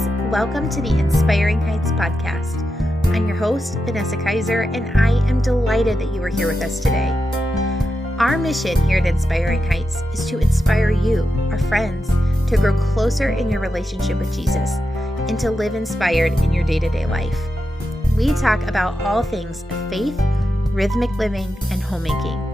friends. Welcome to the Inspiring Heights podcast. I'm your host, Vanessa Kaiser, and I am delighted that you are here with us today. Our mission here at Inspiring Heights is to inspire you, our friends, to grow closer in your relationship with Jesus and to live inspired in your day-to-day life. We talk about all things faith, rhythmic living, and homemaking.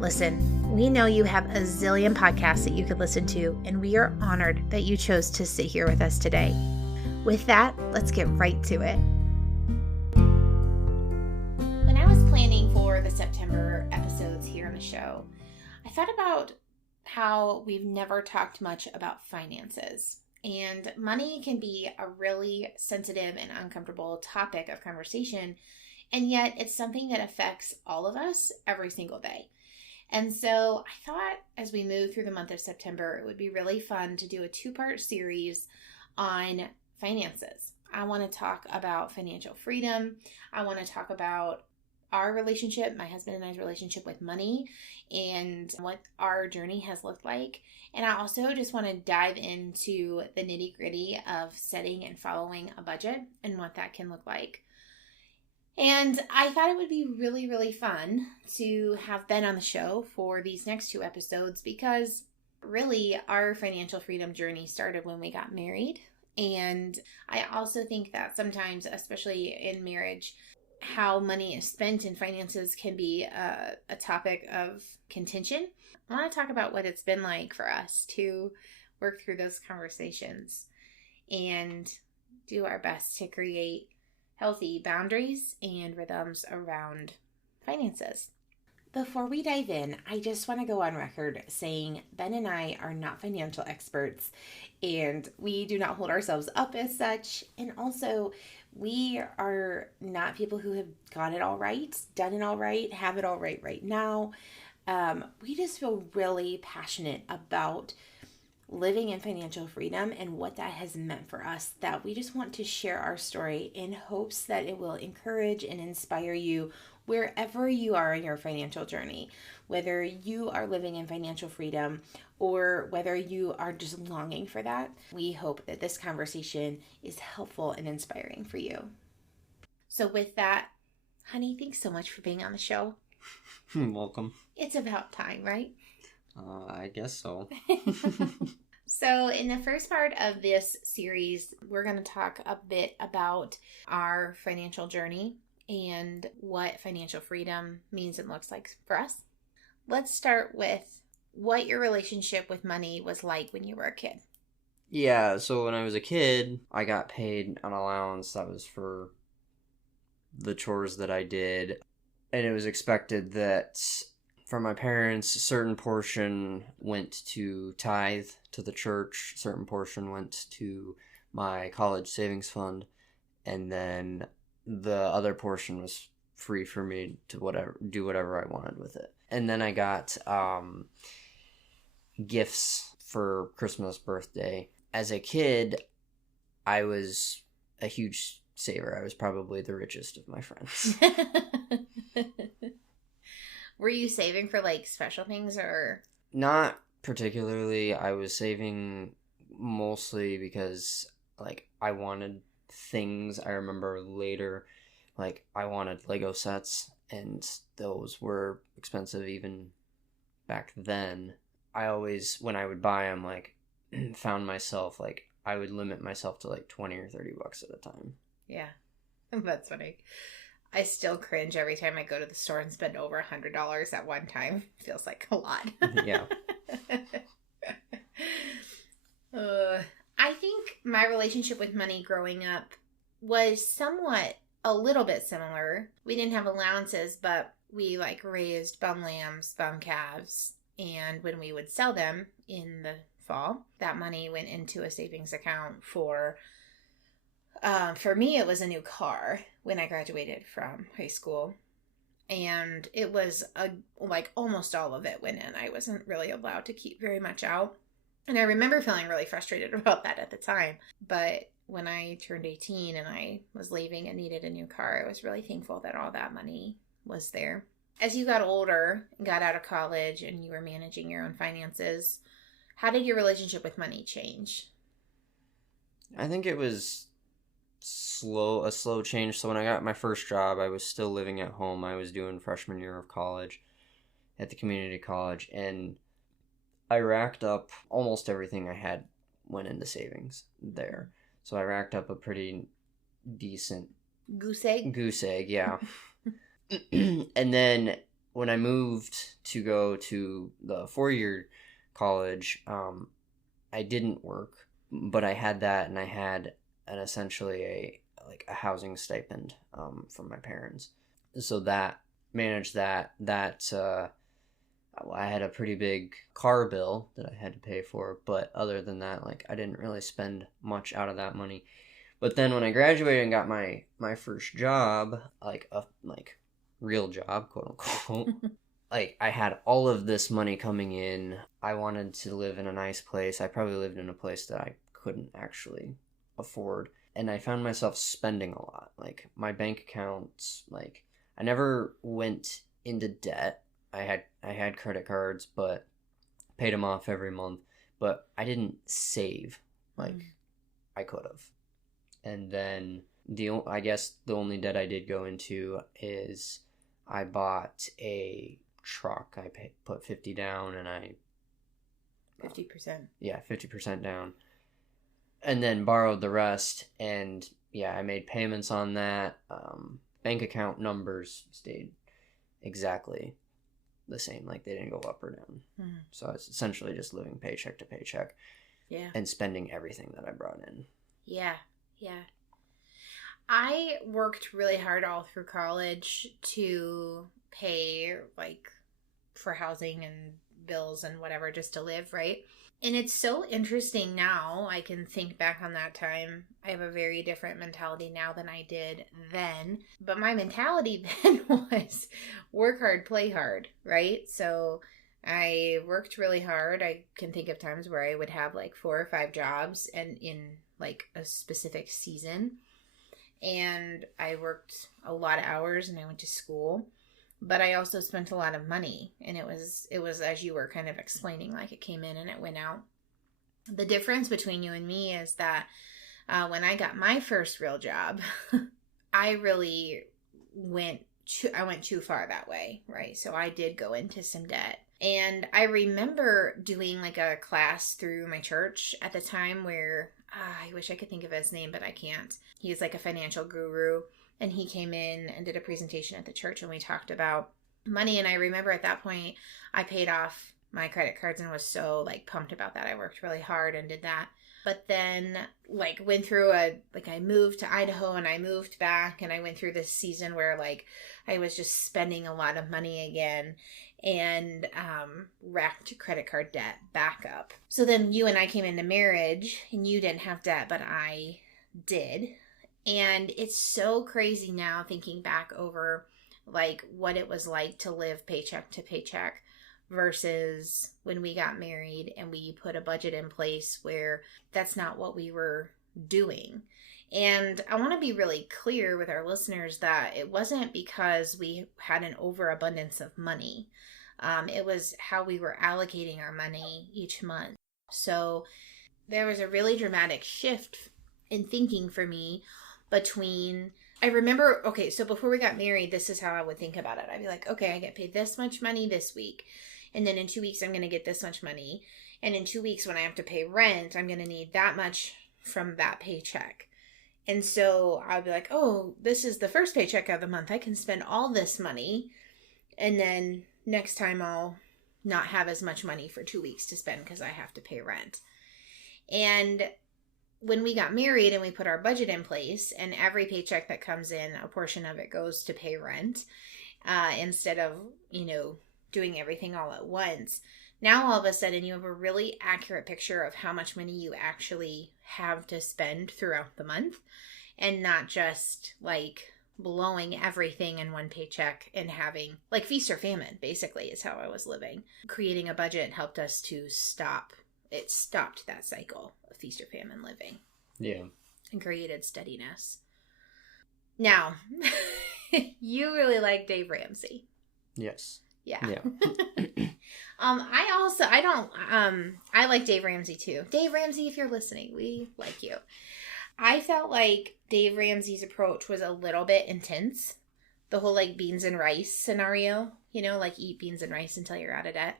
Listen, we know you have a zillion podcasts that you could listen to, and we are honored that you chose to sit here with us today. With that, let's get right to it. When I was planning for the September episodes here on the show, I thought about how we've never talked much about finances. And money can be a really sensitive and uncomfortable topic of conversation, and yet it's something that affects all of us every single day. And so I thought as we move through the month of September, it would be really fun to do a two-part series on finances. I want to talk about financial freedom. I want to talk about our relationship, my husband and I's relationship with money, and what our journey has looked like. And I also just want to dive into the nitty-gritty of setting and following a budget and what that can look like. And I thought it would be really, really fun to have Ben on the show for these next two episodes because really our financial freedom journey started when we got married. And I also think that sometimes, especially in marriage, how money is spent in finances can be a topic of contention. I want to talk about what it's been like for us to work through those conversations and do our best to create healthy boundaries and rhythms around finances. Before we dive in, I just want to go on record saying Ben and I are not financial experts and we do not hold ourselves up as such. And also, we are not people who have got it all right, done it all right, have it all right now. We just feel really passionate about living in financial freedom and what that has meant for us, that we just want to share our story in hopes that it will encourage and inspire you wherever you are in your financial journey, whether you are living in financial freedom or whether you are just longing for that. We hope that this conversation is helpful and inspiring for you. So with that, honey, thanks so much for being on the show. Welcome. It's about time, right? I guess so. So in the first part of this series, we're going to talk a bit about our financial journey and what financial freedom means and looks like for us. Let's start with what your relationship with money was like when you were a kid. Yeah, so when I was a kid, I got paid an allowance that was for the chores that I did. And it was expected that from my parents, a certain portion went to tithe to the church, a certain portion went to my college savings fund, and then the other portion was free for me to do whatever I wanted with it. And then I got gifts for Christmas, birthday. As a kid, I was a huge saver. I was probably the richest of my friends. Were you saving for like special things or? Not particularly. I was saving mostly because like I wanted things. I remember later, like I wanted Lego sets and those were expensive even back then. I always, when I would buy them, like found myself like I would limit myself to like 20 or 30 bucks at a time. Yeah, that's funny. I still cringe every time I go to the store and spend over $100 at one time. Feels like a lot. Yeah. I think my relationship with money growing up was somewhat a little bit similar. We didn't have allowances, but we like raised bum lambs, bum calves, and when we would sell them in the fall, that money went into a savings account for me, it was a new car when I graduated from high school. And it was like almost all of it went in. I wasn't really allowed to keep very much out. And I remember feeling really frustrated about that at the time. But when I turned 18 and I was leaving and needed a new car, I was really thankful that all that money was there. As you got older and got out of college and you were managing your own finances, how did your relationship with money change? I think it was a slow change. So when I got my first job, I was still living at home. I was doing freshman year of college at the community college, and I racked up almost everything I had went into savings there. So I racked up a pretty decent goose egg, yeah. And then when I moved to go to the 4-year college, I didn't work, but I had that, and I had essentially a housing stipend from my parents. So that managed that. I had a pretty big car bill that I had to pay for, but other than that, like, I didn't really spend much out of that money. But then when I graduated and got my first job, like a real job, quote unquote, like, I had all of this money coming in. I wanted to live in a nice place. I probably lived in a place that I couldn't actually afford, and I found myself spending a lot. Like, my bank accounts, like, I never went into debt. I had credit cards, but paid them off every month, but I didn't save like I could have. And then I guess the only debt I did go into is I bought a truck. I put 50 down, and 50%. Yeah, 50% down, and then borrowed the rest. And yeah, I made payments on that. Bank account numbers stayed exactly the same, like, they didn't go up or down. So I was essentially just living paycheck to paycheck, and spending everything that I brought in. Yeah I worked really hard all through college to pay, like, for housing and bills and whatever, just to live, right? And it's so interesting now. I can think back on that time. I have a very different mentality now than I did then. But my mentality then was work hard, play hard, right? So I worked really hard. I can think of times where I would have like 4 or 5 jobs and in like a specific season. And I worked a lot of hours, and I went to school. But I also spent a lot of money, and it was as you were kind of explaining, like, it came in and it went out. The difference between you and me is that when I got my first real job, I really went too far that way, right? So I did go into some debt. And I remember doing like a class through my church at the time where I wish I could think of his name, but I can't. He's like a financial guru. And he came in and did a presentation at the church, and we talked about money. And I remember at that point, I paid off my credit cards and was so like pumped about that. I worked really hard and did that. But then like went through I moved to Idaho, and I moved back, and I went through this season where like I was just spending a lot of money again, and racked credit card debt back up. So then you and I came into marriage, and you didn't have debt, but I did. And it's so crazy now thinking back over like what it was like to live paycheck to paycheck versus when we got married and we put a budget in place where that's not what we were doing. And I want to be really clear with our listeners that it wasn't because we had an overabundance of money. It was how we were allocating our money each month. So there was a really dramatic shift in thinking for me between, I remember, okay, so before we got married, this is how I would think about it. I'd be like, okay, I get paid this much money this week. And then in 2 weeks, I'm going to get this much money. And in 2 weeks, when I have to pay rent, I'm going to need that much from that paycheck. And so I'd be like, oh, this is the first paycheck of the month. I can spend all this money. And then next time I'll not have as much money for 2 weeks to spend because I have to pay rent. And when we got married and we put our budget in place, and every paycheck that comes in, a portion of it goes to pay rent, instead of, doing everything all at once. Now all of a sudden you have a really accurate picture of how much money you actually have to spend throughout the month, and not just like blowing everything in one paycheck and having like feast or famine, basically, is how I was living. Creating a budget helped us to it stopped that cycle of feast or famine living. Yeah. And created steadiness. Now, you really like Dave Ramsey. Yes. Yeah. I like Dave Ramsey too. Dave Ramsey, if you're listening, we like you. I felt like Dave Ramsey's approach was a little bit intense. The whole like beans and rice scenario, like eat beans and rice until you're out of debt.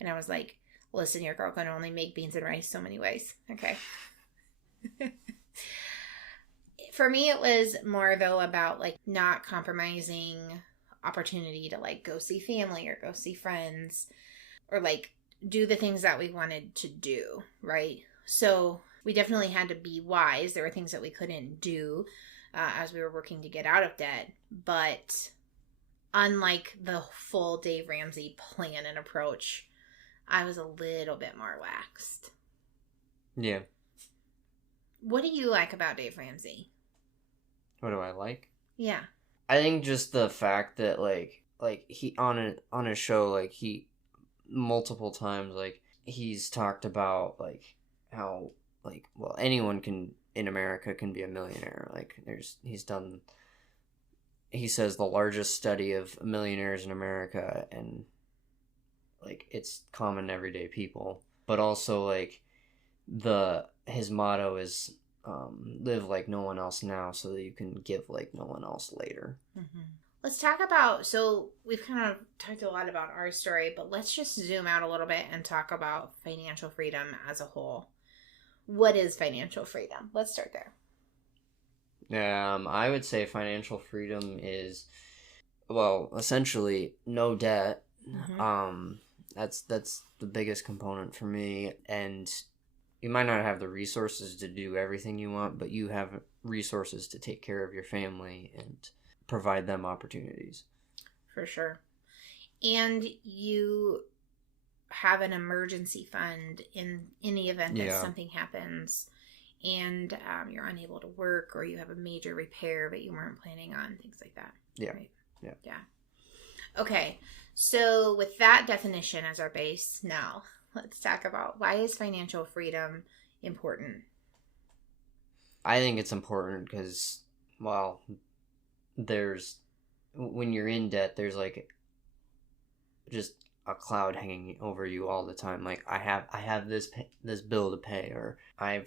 And I was like, listen, your girl can only make beans and rice so many ways. Okay. For me, it was more though about like not compromising opportunity to like go see family or go see friends or like do the things that we wanted to do, right? So we definitely had to be wise. There were things that we couldn't do as we were working to get out of debt. But unlike the full Dave Ramsey plan and approach, I was a little bit more waxed. Yeah. What do you like about Dave Ramsey? What do I like? Yeah. I think just the fact that like he on a show, like he multiple times, like he's talked about like how like, well, anyone in America can be a millionaire. Like he says the largest study of millionaires in America, and like it's common everyday people. But also like his motto is live like no one else now so that you can give like no one else later. Mm-hmm. Let's talk about, so we've kind of talked a lot about our story, but let's just zoom out a little bit and talk about financial freedom as a whole. What is financial freedom? Let's start there. I would say financial freedom is, well, essentially no debt. Mm-hmm. That's the biggest component for me. And you might not have the resources to do everything you want, but you have resources to take care of your family and provide them opportunities. For sure. And you have an emergency fund in the event that something happens and you're unable to work, or you have a major repair but you weren't planning on, things like that. Yeah. Right? Yeah. Okay. So with that definition as our base, now let's talk about, why is financial freedom important? I think it's important because, well, when you're in debt, there's like just a cloud hanging over you all the time. Like I have this bill to pay, or I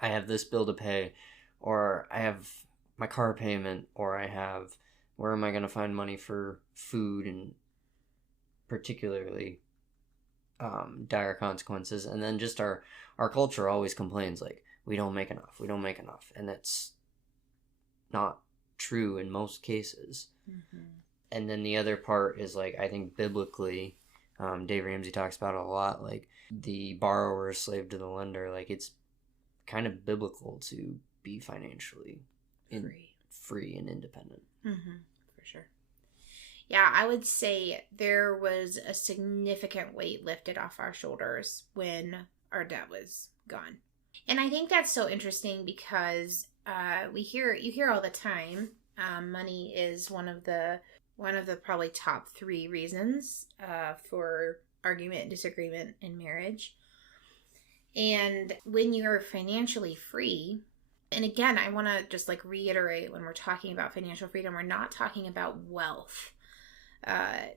have this bill to pay, or I have my car payment, or where am I going to find money for food, and particularly dire consequences. And then just our culture always complains like we don't make enough, and that's not true in most cases. Mm-hmm. And then the other part is like, I think biblically, Dave Ramsey talks about it a lot, like the borrower is slave to the lender. Like it's kind of biblical to be financially free and independent. Mm-hmm. For sure. Yeah, I would say there was a significant weight lifted off our shoulders when our debt was gone. And I think that's so interesting because you hear all the time, money is one of the probably top 3 reasons for argument and disagreement in marriage. And when you're financially free, and again, I want to just like reiterate, when we're talking about financial freedom, we're not talking about wealth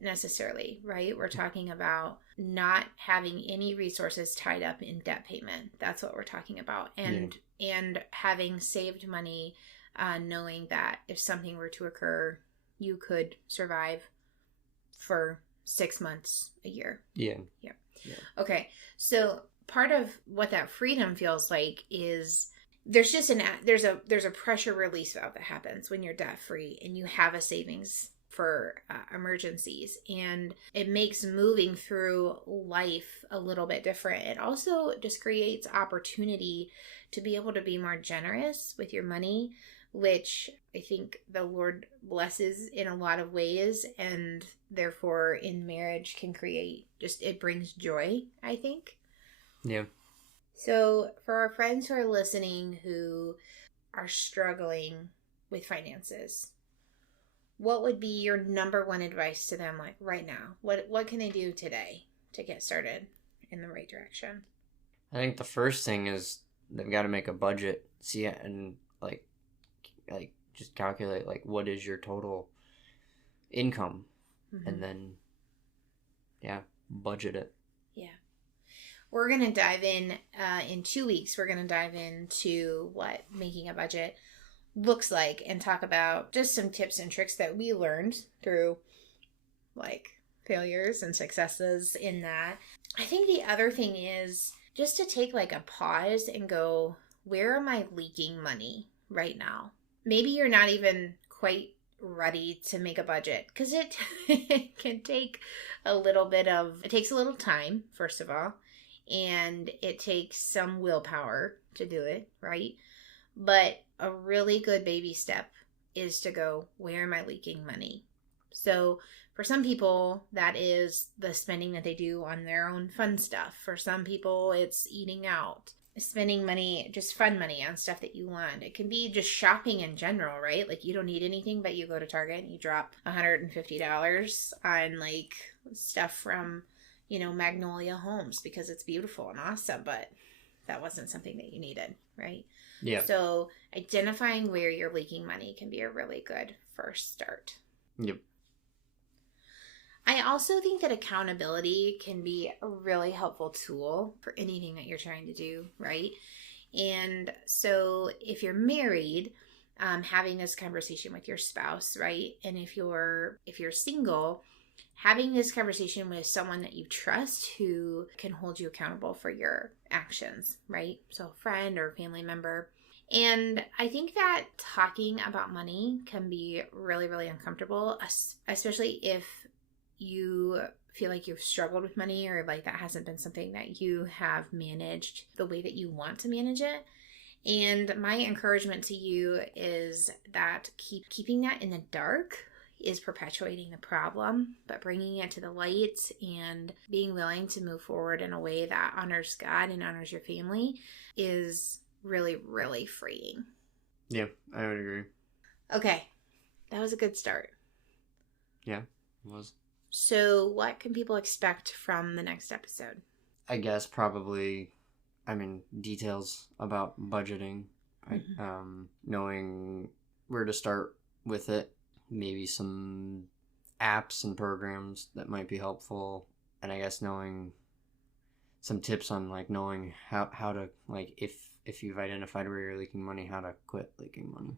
necessarily, right? We're talking about not having any resources tied up in debt payment. That's what we're talking about. And having saved money, knowing that if something were to occur, you could survive for 6 months, a year. Yeah. Okay. So part of what that freedom feels like is there's a pressure release valve that happens when you're debt free and you have a savings for emergencies, and it makes moving through life a little bit different. It also just creates opportunity to be able to be more generous with your money, which I think the Lord blesses in a lot of ways, and therefore in marriage can create it brings joy, I think. Yeah. So for our friends who are listening who are struggling with finances, what would be your number one advice to them, like right now? What can they do today to get started in the right direction? I think the first thing is they've got to make a budget, see it, and like just calculate like what is your total income, mm-hmm. and then budget it. Yeah. We're going to dive in 2 weeks. We're going to dive into what making a budget looks like and talk about just some tips and tricks that we learned through like failures and successes in that. I think the other thing is just to take like a pause and go, where am I leaking money right now? Maybe you're not even quite ready to make a budget because it can take it takes a little time, first of all, and it takes some willpower to do it, right? But a really good baby step is to go, where am I leaking money? So for some people, that is the spending that they do on their own fun stuff. For some people, it's eating out, spending money, just fun money on stuff that you want. It can be just shopping in general, right? Like you don't need anything, but you go to Target and you drop $150 on like stuff from, Magnolia Homes because it's beautiful and awesome, but that wasn't something that you needed, right? Yeah. So identifying where you're leaking money can be a really good first start. Yep. I also think that accountability can be a really helpful tool for anything that you're trying to do, right? And so if you're married, having this conversation with your spouse, right? And if you're single, having this conversation with someone that you trust who can hold you accountable for your actions, right? So a friend or a family member. And I think that talking about money can be really, really uncomfortable, especially if you feel like you've struggled with money or like that hasn't been something that you have managed the way that you want to manage it. And my encouragement to you is that keeping that in the dark is perpetuating the problem, but bringing it to the light and being willing to move forward in a way that honors God and honors your family is really, really freeing. Yeah, I would agree. Okay, that was a good start. Yeah, it was. So what can people expect from the next episode? I guess probably, details about budgeting, knowing where to start with it, maybe some apps and programs that might be helpful, and I guess knowing some tips on like knowing how to, like, if you've identified where you're leaking money, how to quit leaking money.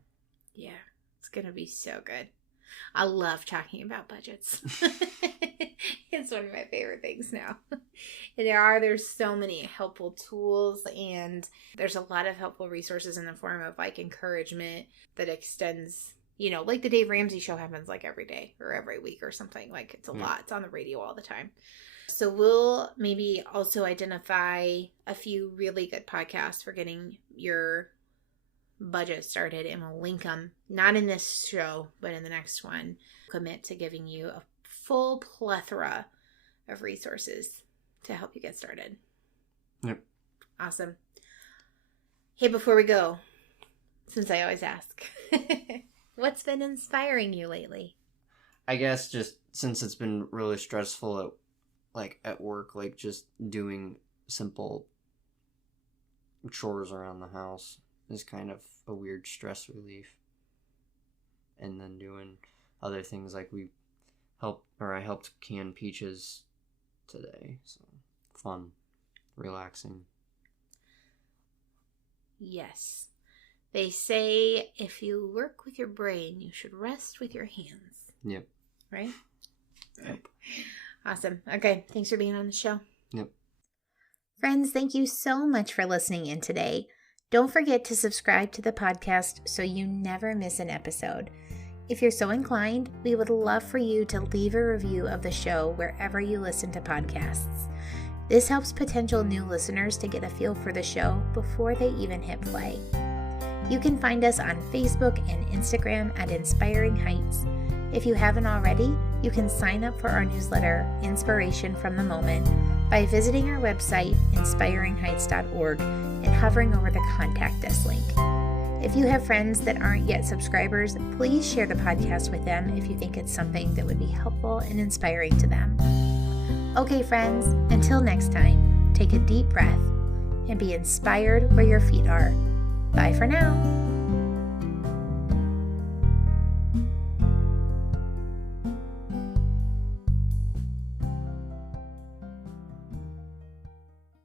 Yeah, it's going to be so good. I love talking about budgets. It's one of my favorite things now. And there's so many helpful tools, and there's a lot of helpful resources in the form of like encouragement that extends, like the Dave Ramsey show happens like every day or every week or something. Like it's a lot. It's on the radio all the time. So we'll maybe also identify a few really good podcasts for getting your budget started, and we'll link them, not in this show, but in the next one. Commit to giving you a full plethora of resources to help you get started. Yep. Awesome. Hey, before we go, since I always ask, what's been inspiring you lately? I guess just since it's been really stressful at work, like just doing simple chores around the house is kind of a weird stress relief. And then doing other things like I helped can peaches today. So fun, relaxing. Yes. They say if you work with your brain, you should rest with your hands. Yep. Right? Yep. Awesome. Okay. Thanks for being on the show. Yep. Friends, thank you so much for listening in today. Don't forget to subscribe to the podcast so you never miss an episode. If you're so inclined, we would love for you to leave a review of the show wherever you listen to podcasts. This helps potential new listeners to get a feel for the show before they even hit play. You can find us on Facebook and Instagram at Inspiring Heights. If you haven't already, you can sign up for our newsletter, Inspiration from the Moment, by visiting our website, inspiringheights.org, and hovering over the Contact Us link. If you have friends that aren't yet subscribers, please share the podcast with them if you think it's something that would be helpful and inspiring to them. Okay, friends, until next time, take a deep breath and be inspired where your feet are. Bye for now.